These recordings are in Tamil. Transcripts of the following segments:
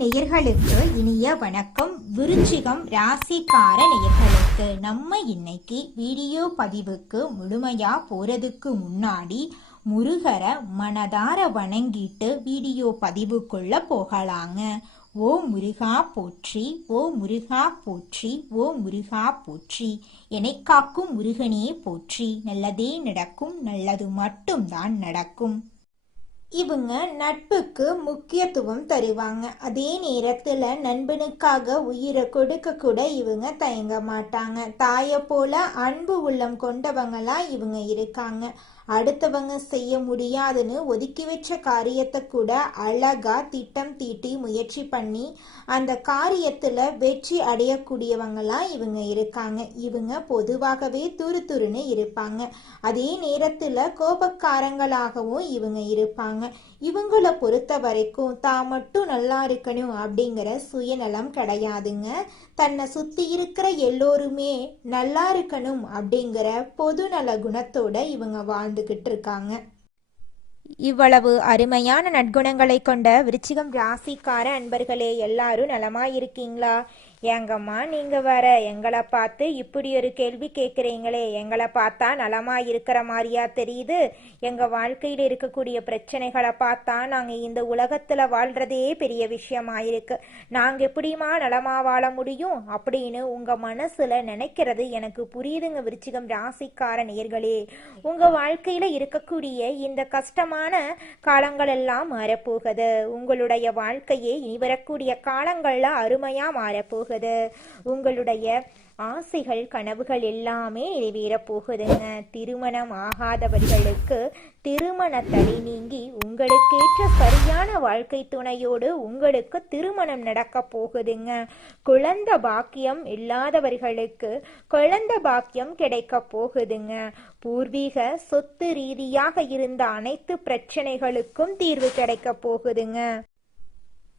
நேயர்களுக்கு இனிய வணக்கம். விருச்சிகம் ராசிக்கார நேயர்களுக்கு நம்ம இன்னைக்கு வீடியோ பதிவுக்கு முழுமையா போறதுக்கு முன்னாடி முருகரை மனதார வணங்கிட்டு வீடியோ பதிவுக்குள்ள போகலாங்க. ஓ முருகா போற்றி, ஓ முருகா போற்றி, ஓ முருகா போற்றி, என்னை காக்கும் முருகனே போற்றி. நல்லதே நடக்கும், நல்லது மட்டும்தான் நடக்கும். இவங்க நட்புக்கு முக்கியத்துவம் தருவாங்க. அதே நேரத்துல நண்பனுக்காக உயிரை கொடுக்க கூட இவங்க தயங்க மாட்டாங்க. தாயை போல அன்பு உள்ளம் கொண்டவங்களா இவங்க இருக்காங்க. அடுத்தவங்க செய்ய முடியாதுன்னு ஒதுக்கி வச்ச காரியத்தை கூட அழகா திட்டம் தீட்டி முயற்சி பண்ணி அந்த காரியத்துல வெற்றி அடையக்கூடியவங்களா இவங்க இருக்காங்க. இவங்க பொதுவாகவே துருதுருன்னு இருப்பாங்க. அதே நேரத்துல கோபக்காரங்களாகவும் இவங்க இருப்பாங்க. இவங்களை பொறுத்த வரைக்கும் தான் மட்டும் நல்லா இருக்கணும் அப்படிங்கிற சுயநலம் கிடையாதுங்க. தன்னை சுத்தி இருக்கிற எல்லோருமே நல்லா இருக்கணும் அப்படிங்கிற பொதுநல குணத்தோட இவங்க வாழ்ந்துகிட்டு இருக்காங்க. இவ்வளவு அருமையான நற்குணங்களை கொண்ட விருச்சிகம் ராசிக்கார அன்பர்களே, எல்லாரும் நலமா இருக்கீங்களா? ஏங்கம்மா நீங்க வர எங்களை பார்த்து இப்படி ஒரு கேள்வி கேட்குறீங்களே, எங்களை பார்த்தா நலமா இருக்கிற மாதிரியா தெரியுது? எங்க வாழ்க்கையில் இருக்கக்கூடிய பிரச்சனைகளை பார்த்தா நாங்க இந்த உலகத்துல வாழ்றதே பெரிய விஷயமா இருக்கு. நாங்க எப்படிமா நலமா வாழ முடியும் அப்படின்னு உங்க மனசுல நினைக்கிறது எனக்கு புரியுதுங்க. விருச்சிகம் ராசிக்கார நேயர்களே, உங்க வாழ்க்கையில இருக்கக்கூடிய இந்த கஷ்டமான காலங்கள் எல்லாம் மாறப்போகுது. உங்களுடைய வாழ்க்கையே இனி வரக்கூடிய காலங்கள்ல அருமையா மாறப்போகுது. உங்களுடைய ஆசைகள் கனவுகள் எல்லாமே நிறைவேறப் போகுதுங்க. திருமணம் ஆகாதவர்களுக்கு திருமண தடை நீங்கி உங்களுக்கேற்ற சரியான வாழ்க்கை துணையோடு உங்களுக்கு திருமணம் நடக்க போகுதுங்க. குழந்தை பாக்கியம் இல்லாதவர்களுக்கு குழந்தை பாக்கியம் கிடைக்க போகுதுங்க. பூர்வீக சொத்து ரீதியாக இருந்த அனைத்து பிரச்சனைகளுக்கும் தீர்வு கிடைக்க போகுதுங்க.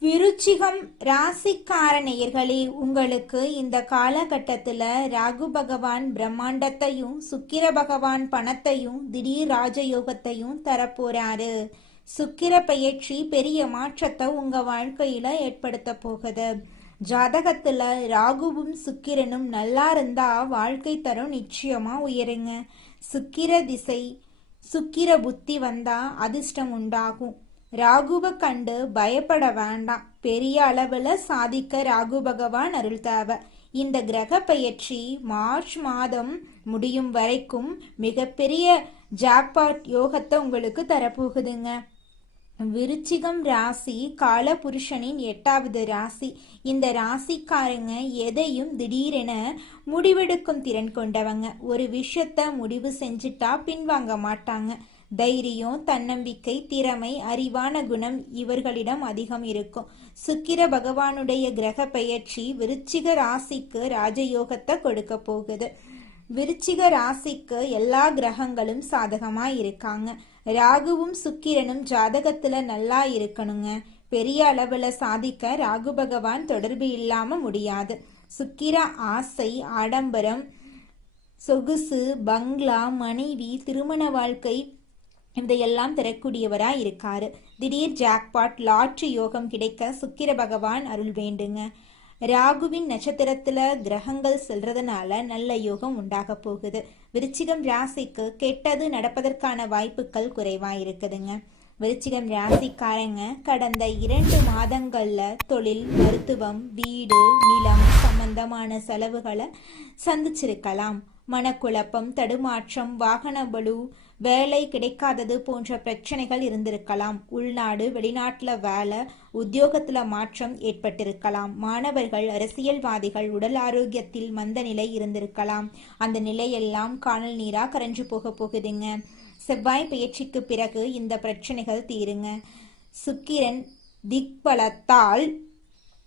விருச்சிகம் ராசிக்கார நேயர்களே, உங்களுக்கு இந்த காலகட்டத்தில் ராகு பகவான் பிரம்மாண்டத்தையும் சுக்கிர பகவான் பணத்தையும் திடீர் ராஜயோகத்தையும் தரப்போறாரு. சுக்கிர பெயர்ச்சி பெரிய மாற்றத்தை உங்க வாழ்க்கையில ஏற்படுத்த போகுது. ஜாதகத்துல ராகுவும் சுக்கிரனும் நல்லா இருந்தா வாழ்க்கை தரம் நிச்சயமா உயருங்க. சுக்கிர திசை சுக்கிர புத்தி வந்தா அதிர்ஷ்டம் உண்டாகும். ராகுவை கண்டு பயப்பட வேண்டாம். பெரிய அளவுல சாதிக்க ராகு பகவான் அருள் தேவை. இந்த கிரக பெயர்ச்சி மார்ச் மாதம் முடியும் வரைக்கும் மிகப்பெரிய ஜாக்பாட் யோகத்தை உங்களுக்கு தரப்போகுதுங்க. விருச்சிகம் ராசி காலபுருஷனின் 8வது ராசி. இந்த ராசிக்காரங்க எதையும் திடீரென முடிவெடுக்கும் திறன் கொண்டவங்க. ஒரு விஷயத்த முடிவு செஞ்சுட்டா பின்வாங்க மாட்டாங்க. தைரியம், தன்னம்பிக்கை, திறமை, அறிவான குணம் இவர்களிடம் அதிகம் இருக்கும். சுக்கிர பகவானுடைய கிரக பெயர்ச்சி விருச்சிக ராசிக்கு ராஜயோகத்தை கொடுக்க போகுது. விருச்சிக ராசிக்கு எல்லா கிரகங்களும் சாதகமா இருக்காங்க. ராகுவும் சுக்கிரனும் ஜாதகத்துல நல்லா இருக்கணுங்க. பெரிய அளவுல சாதிக்க ராகு பகவான் தொடர்பு இல்லாம முடியாது. சுக்கிர ஆசை, ஆடம்பரம், சொகுசு, பங்களா, மனைவி, திருமண வாழ்க்கை இதையெல்லாம் தரக்கூடியவரா இருக்காரு. திடீர் ஜாக்பாட் லாட்ரி யோகம் கிடைக்க சுக்கிர பகவான் அருள் வேண்டுங்க. ராகுவின் நட்சத்திரத்துல கிரகங்கள் செல்றதுனால நல்ல யோகம் உண்டாக போகுது. விருச்சிகம் ராசிக்கு கெட்டது நடப்பதற்கான வாய்ப்புகள் குறைவா இருக்குதுங்க. விருச்சிகம் ராசிக்காரங்க கடந்த 2 மாதங்கள்ல தொழில், மருத்துவம், வீடு, நிலம் சம்பந்தமான செலவுகளை சந்திச்சிருக்கலாம். மனக்குழப்பம், தடுமாற்றம், வாகன பளு, வேலை கிடைக்காதது போன்ற பிரச்சனைகள் இருந்திருக்கலாம். உள்நாடு வெளிநாட்டுல வேலை, உத்தியோகத்துல மாற்றம் ஏற்பட்டிருக்கலாம். மாணவர்கள், அரசியல்வாதிகள் உடல் ஆரோக்கியத்தில் மந்த நிலை இருந்திருக்கலாம். அந்த நிலையெல்லாம் காணல் நீரா கரைஞ்சு போக போகுதுங்க. செவ்வாய் பெயர்ச்சிக்கு பிறகு இந்த பிரச்சனைகள் தீருங்க. சுக்கிரன் திக்பலத்தால்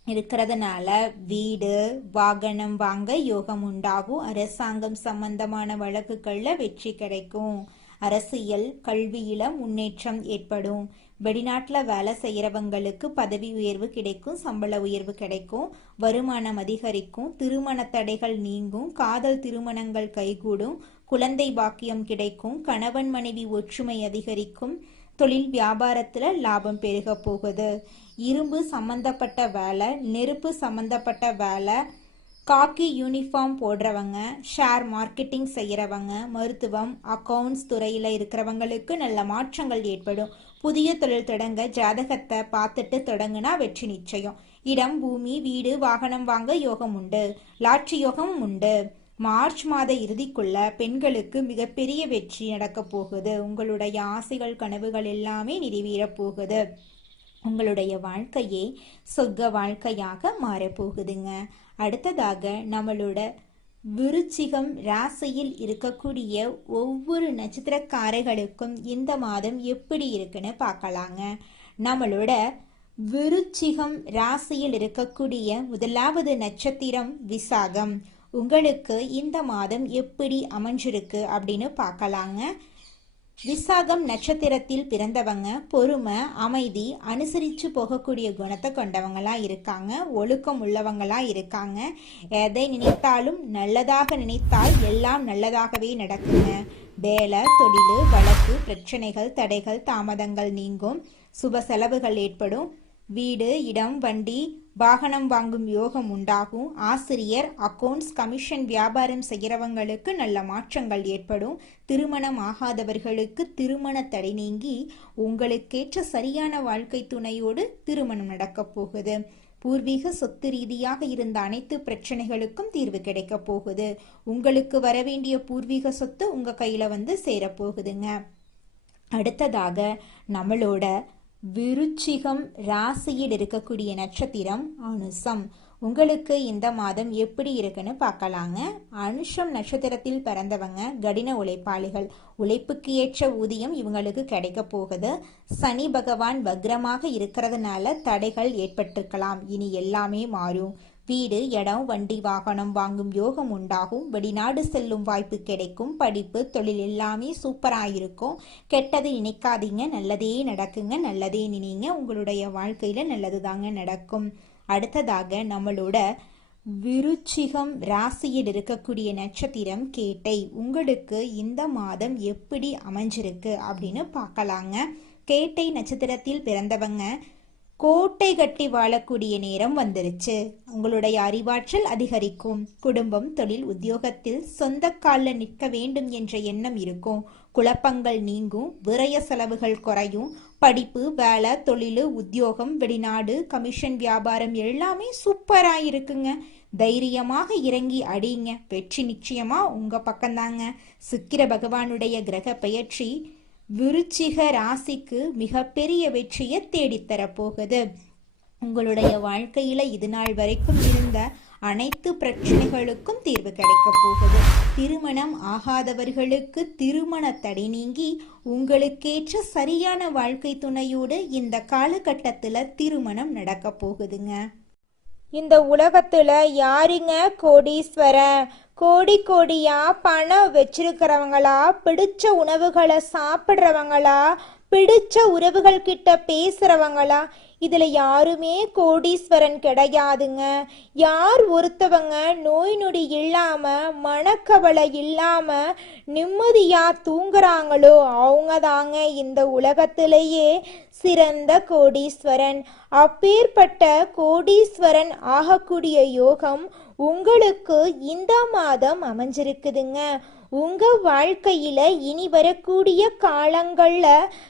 இருக்கிறதுனால வீடு, வாகனம் வாங்க யோகம் உண்டாகும். அரசாங்கம் சம்பந்தமான வழக்குகள்ல வெற்றி கிடைக்கும். அரசியல், கல்வியில முன்னேற்றம் ஏற்படும். வெளிநாட்டுல வேலை செய்யறவங்களுக்கு பதவி உயர்வு கிடைக்கும், சம்பள உயர்வு கிடைக்கும், வருமானம் அதிகரிக்கும், திருமண தடைகள் நீங்கும், காதல் திருமணங்கள் கைகூடும், குழந்தை பாக்கியம் கிடைக்கும், கணவன் மனைவி ஒற்றுமை அதிகரிக்கும், தொழில் வியாபாரத்துல லாபம் பெருக போகுது. இரும்பு சம்பந்தப்பட்ட வேலை, நெருப்பு சம்பந்தப்பட்ட வேலை, காக்கி யூனிஃபார்ம் போடுறவங்க, ஷேர் மார்க்கெட்டிங் செய்கிறவங்க, மருத்துவம், அக்கவுண்ட்ஸ் துறையில் இருக்கிறவங்களுக்கு நல்ல மாற்றங்கள் ஏற்படும். புதிய தொழில் தொடங்க ஜாதகத்தை பார்த்துட்டு தொடங்குனா வெற்றி நிச்சயம். இடம், பூமி, வீடு, வாகனம் வாங்க யோகம் உண்டு. லாட்ரி யோகமும் உண்டு. மார்ச் மாத இறுதிக்குள்ள பெண்களுக்கு மிகப்பெரிய வெற்றி நடக்க போகுது. உங்களுடைய ஆசைகள், கனவுகள் எல்லாமே நிறைவேறப் போகுது. உங்களுடைய வாழ்க்கையே சொர்க்க வாழ்க்கையாக மாறப்போகுதுங்க. அடுத்ததாக நம்மளோட விருச்சிகம் ராசியில் இருக்கக்கூடிய ஒவ்வொரு நட்சத்திரக்காரர்களுக்கும் இந்த மாதம் எப்படி இருக்குன்னு பார்க்கலாங்க. நம்மளோட விருச்சிகம் ராசியில் இருக்கக்கூடிய முதலாவது நட்சத்திரம் விசாகம். உங்களுக்கு இந்த மாதம் எப்படி அமைஞ்சிருக்கு அப்படின்னு பார்க்கலாங்க. விசாகம் நட்சத்திரத்தில் பிறந்தவங்க பொறுமை, அமைதி, அனுசரித்து போகக்கூடிய குணத்தை கொண்டவங்களா இருக்காங்க. ஒழுக்கம் உள்ளவங்களா இருக்காங்க. எதை நினைத்தாலும் நல்லதாக நினைத்தால் எல்லாம் நல்லதாகவே நடக்குங்க. வேலை, தொழில், வழக்கு, பிரச்சனைகள், தடைகள், தாமதங்கள் நீங்கும். சுப செலவுகள் ஏற்படும். வீடு, இடம், வண்டி, வாகனம் வாங்கும் யோகம் உண்டாகும். ஆசிரியர், அக்கவுண்ட்ஸ், கமிஷன் வியாபாரம் செய்கிறவங்களுக்கு நல்ல மாற்றங்கள் ஏற்படும். திருமணம் ஆகாதவர்களுக்கு திருமண தடை நீங்கி உங்களுக்கேற்ற சரியான வாழ்க்கை துணையோடு திருமணம் நடக்கப் போகுது. பூர்வீக சொத்து ரீதியாக இருந்த அனைத்து பிரச்சனைகளுக்கும் தீர்வு கிடைக்க போகுது. உங்களுக்கு வரவேண்டிய பூர்வீக சொத்து உங்க கையில வந்து சேரப்போகுதுங்க. அடுத்ததாக நம்மளோட விருச்சிகம் ராசியில் இருக்கக்கூடிய நட்சத்திரம் அனுசம். உங்களுக்கு இந்த மாதம் எப்படி இருக்குன்னு பார்க்கலாங்க. அனுஷம் நட்சத்திரத்தில் பிறந்தவங்க கடின உழைப்பாளிகள். உழைப்புக்கு ஏற்ற ஊதியம் இவங்களுக்கு கிடைக்க போகுது. சனி பகவான் வக்ரமாக இருக்கிறதுனால தடைகள் ஏற்பட்டிருக்கலாம். இனி எல்லாமே மாறும். வீடு, இடம், வண்டி, வாகனம் வாங்கும் யோகம் உண்டாகும். வெளிநாடு செல்லும் வாய்ப்பு கிடைக்கும். படிப்பு, தொழில் எல்லாமே சூப்பராக இருக்கும். கெட்டது நினைக்காதீங்க, நல்லதே நடக்குங்க. நல்லதே நினைங்க, உங்களுடைய வாழ்க்கையில நல்லது தாங்க நடக்கும். அடுத்ததாக நம்மளோட விருச்சிகம் ராசியில் இருக்கக்கூடிய நட்சத்திரம் கேட்டை. உங்களுக்கு இந்த மாதம் எப்படி அமைஞ்சிருக்கு அப்படின்னு பார்க்கலாங்க. கேட்டை நட்சத்திரத்தில் பிறந்தவங்க கோட்டை கட்டி வாழக்கூடிய நேரம் வந்துருச்சு. உங்களுடைய அறிவாற்றல் அதிகரிக்கும். குடும்பம், தொழில், உத்தியோகத்தில் சொந்த காலில் நிற்க வேண்டும் என்ற எண்ணம் இருக்கும். குழப்பங்கள் நீங்கும். விரய செலவுகள் குறையும். படிப்பு, வேலை, தொழில், உத்தியோகம், வெளிநாடு, கமிஷன் வியாபாரம் எல்லாமே சூப்பரா இருக்குங்க. தைரியமாக இறங்கி அடிங்க, வெற்றி நிச்சயமா உங்க பக்கம்தாங்க. சுக்கிர பகவானுடைய கிரக பெயர்ச்சி விருச்சிக ராசிக்கு மிகப்பெரிய வெற்றியை தேடித்தரப்போகுது. உங்களுடைய வாழ்க்கையில இது நாள் வரைக்கும் இருந்த அனைத்து பிரச்சனைகளுக்கும் தீர்வு கிடைக்க போகுது. திருமணம் ஆகாதவர்களுக்கு திருமண தடை நீங்கி உங்களுக்கேற்ற சரியான வாழ்க்கை துணையோடு இந்த காலகட்டத்துல திருமணம் நடக்க போகுதுங்க. இந்த உலகத்துல யாருங்க கோடீஸ்வரன்? கோடி கோடியா பணம் வச்சிருக்கிறவங்களா, பிடிச்ச உணவுகளை சாப்பிட்றவங்களா, பிடிச்ச உறவுகள் கிட்ட பேசுறவங்களா? இதுல யாருமே கோடீஸ்வரன் கிடையாதுங்க. யார் ஒருத்தவங்க நோய் நொடி இல்லாம, மனக்கவலை இல்லாம நிம்மதியா தூங்குறாங்களோ அவங்க தாங்க இந்த உலகத்திலேயே சிறந்த கோடீஸ்வரன். அப்பேற்பட்ட கோடீஸ்வரன் ஆகக்கூடிய யோகம் உங்களுக்கு இந்த மாதம் அமைஞ்சிருக்குதுங்க. உங்க வாழ்க்கையில இனி வரக்கூடிய காலங்கள்ல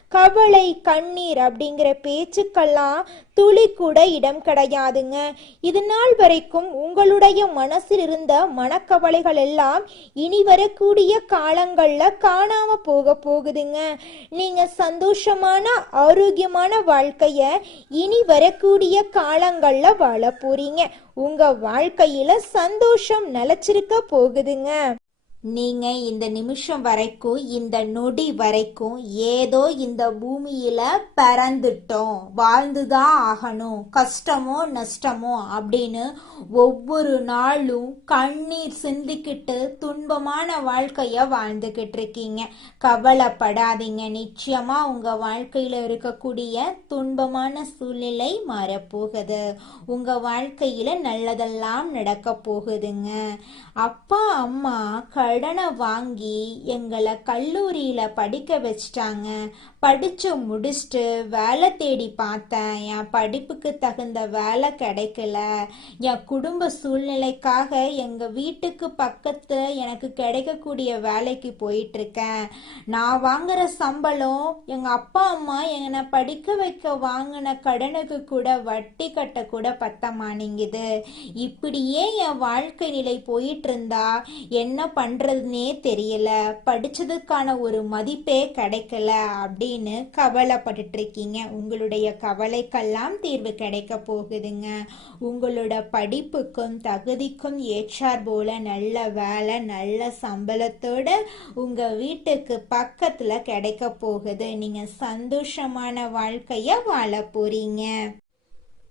கவலை, கண்ணீர் அப்படிங்கிற பேச்சுக்கெல்லாம் துளி கூட இடம் கிடையாதுங்க. இது நாள் வரைக்கும் உங்களுடைய மனசில் இருந்த மனக்கவலைகள் எல்லாம் இனி வரக்கூடிய காலங்கள்ல காணாம போகுதுங்க. நீங்க சந்தோஷமான, ஆரோக்கியமான வாழ்க்கைய இனி வரக்கூடிய காலங்கள்ல வாழ போறீங்க. உங்க வாழ்க்கையில சந்தோஷம் நிலைச்சிருக்க போகுதுங்க. நீங்க இந்த நிமிஷம் வரைக்கும், இந்த நொடி வரைக்கும் ஏதோ இந்த பூமியில பிறந்துட்டோம், வாழ்ந்துதான் ஆகணும், கஷ்டமோ நஷ்டமோ அப்படின்னு ஒவ்வொரு நாளும் கண்ணீர் சிந்திக்கிட்டு துன்பமான வாழ்க்கைய வாழ்ந்துகிட்டு இருக்கீங்க. கவலைப்படாதீங்க, நிச்சயமா உங்க வாழ்க்கையில இருக்கக்கூடிய துன்பமான சூழ்நிலை மாறப்போகுது. உங்க வாழ்க்கையில நல்லதெல்லாம் நடக்க போகுதுங்க. அப்பா அம்மா கடனை வாங்கி எங்களை கல்லூரியில் படிக்க வச்சிட்டாங்க. படித்து முடிச்சுட்டு வேலை தேடி பார்த்தேன். என் படிப்புக்கு தகுந்த வேலை கிடைக்கல. என் குடும்ப சூழ்நிலைக்காக எங்கள் வீட்டுக்கு பக்கத்தில் எனக்கு கிடைக்கக்கூடிய வேலைக்கு போயிட்டுருக்கேன். நான் வாங்குற சம்பளம் எங்கள் அப்பா அம்மா என்னை படிக்க வைக்க வாங்கின கடனுக்கு கூட வட்டி கட்ட கூட பத்த மாட்டேங்குது. இப்படியே என் வாழ்க்கை நிலை போயிட்டு இருந்தா என்ன பண்றதுன்னே தெரியல. படிச்சதுக்கான ஒரு மதிப்பே கிடைக்கல அப்படின்னு கவலைப்பட்டுட்டு இருக்கீங்க. உங்களுடைய கவலைக்கெல்லாம் தீர்வு கிடைக்க போகுதுங்க. உங்களோட படிப்புக்கும் தகுதிக்கும் ஏற்றார் போல நல்ல வேலை, நல்ல சம்பளத்தோட உங்க வீட்டுக்கு பக்கத்துல கிடைக்க போகுது. நீங்க சந்தோஷமான வாழ்க்கைய வாழ போறீங்க.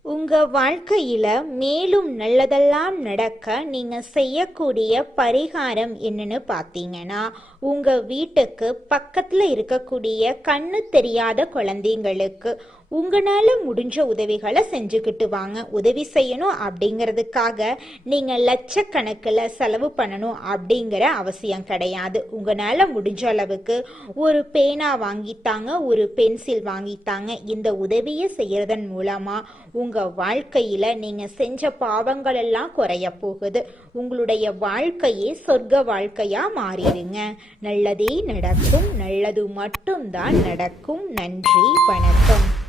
உங்க வாழ்க்கையில மேலும் நல்லதெல்லாம் நடக்க நீங்க செய்யக்கூடிய பரிகாரம் என்னன்னு பார்த்தீங்கன்னா, உங்க வீட்டுக்கு பக்கத்துல இருக்கக்கூடிய கண்ணு தெரியாத குழந்தைங்களுக்கு உங்களால முடிஞ்ச உதவிகளை செஞ்சுக்கிட்டு வாங்க. உதவி செய்யணும் அப்படிங்கிறதுக்காக நீங்க லட்சக்கணக்கில் செலவு பண்ணணும் அப்படிங்கிற அவசியம் கிடையாது. உங்களால முடிஞ்ச அளவுக்கு ஒரு பேனா வாங்கித்தாங்க, ஒரு பென்சில் வாங்கித்தாங்க. இந்த உதவியை செய்யறதன் மூலமா உங்க வாழ்க்கையில நீங்க செஞ்ச பாவங்கள் எல்லாம் குறைய போகுது. உங்களுடைய வாழ்க்கையே சொர்க்க வாழ்க்கையா மாறிடுங்க. நல்லதே நடக்கும், நல்லது மட்டும்தான் நடக்கும். நன்றி, வணக்கம்.